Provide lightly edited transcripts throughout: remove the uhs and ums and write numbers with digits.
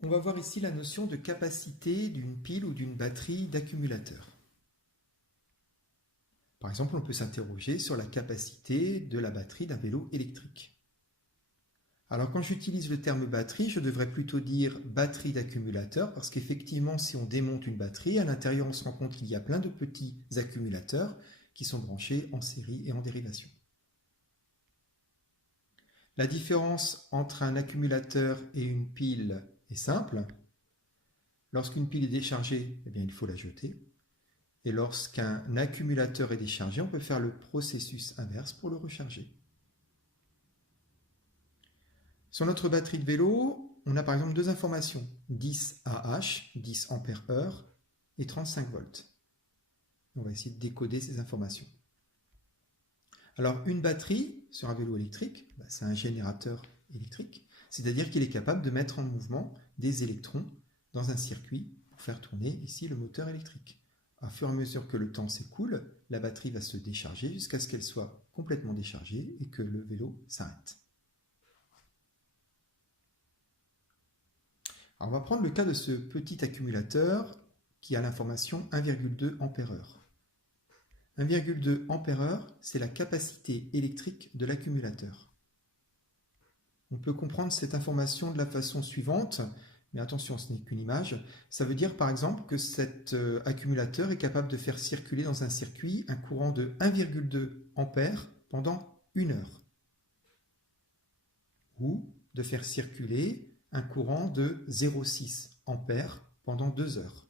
On va voir ici la notion de capacité d'une pile ou d'une batterie d'accumulateur. Par exemple, on peut s'interroger sur la capacité de la batterie d'un vélo électrique. Alors quand j'utilise le terme batterie, je devrais plutôt dire batterie d'accumulateur parce qu'effectivement, si on démonte une batterie, à l'intérieur, on se rend compte qu'il y a plein de petits accumulateurs qui sont branchés en série et en dérivation. La différence entre un accumulateur et une pile est simple. Lorsqu'une pile est déchargée, eh bien, il faut la jeter. Et lorsqu'un accumulateur est déchargé, on peut faire le processus inverse pour le recharger. Sur notre batterie de vélo, on a par exemple deux informations, 10 Ah, 10 ampères-heure et 35 volts. On va essayer de décoder ces informations. Alors une batterie sur un vélo électrique, c'est un générateur électrique, c'est-à-dire qu'il est capable de mettre en mouvement des électrons dans un circuit pour faire tourner ici le moteur électrique. À fur et à mesure que le temps s'écoule, la batterie va se décharger jusqu'à ce qu'elle soit complètement déchargée et que le vélo s'arrête. Alors on va prendre le cas de ce petit accumulateur qui a l'information 1,2 ampères-heure. 1,2 ampères-heure, c'est la capacité électrique de l'accumulateur. On peut comprendre cette information de la façon suivante, mais attention, ce n'est qu'une image. Ça veut dire par exemple que cet accumulateur est capable de faire circuler dans un circuit un courant de 1,2 ampères pendant 1 heure. Ou de faire circuler un courant de 0,6 ampères pendant 2 heures.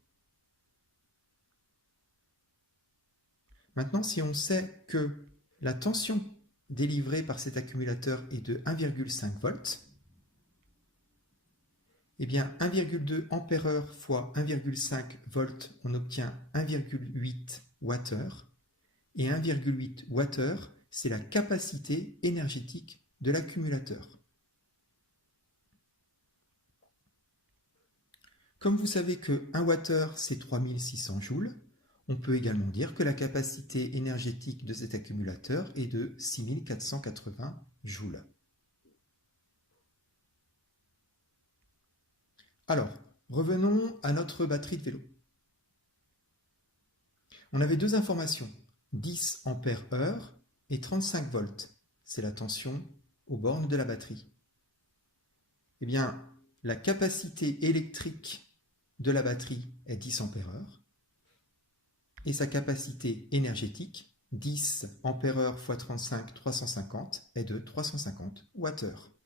Maintenant, si on sait que la tension délivrée par cet accumulateur est de 1,5 volts, eh bien 1,2 ampères-heure fois 1,5 volts, on obtient 1,8 Wh. Et 1,8 Wh, c'est la capacité énergétique de l'accumulateur. Comme vous savez que 1 Wh, c'est 3600 joules, on peut également dire que la capacité énergétique de cet accumulateur est de 6480 joules. Alors, revenons à notre batterie de vélo. On avait deux informations, 10 ampères-heure et 35 volts. C'est la tension aux bornes de la batterie. Eh bien, la capacité électrique de la batterie est 10 ampères-heure et sa capacité énergétique, 10 ampères-heure x 35, 350, est de 350 Wh.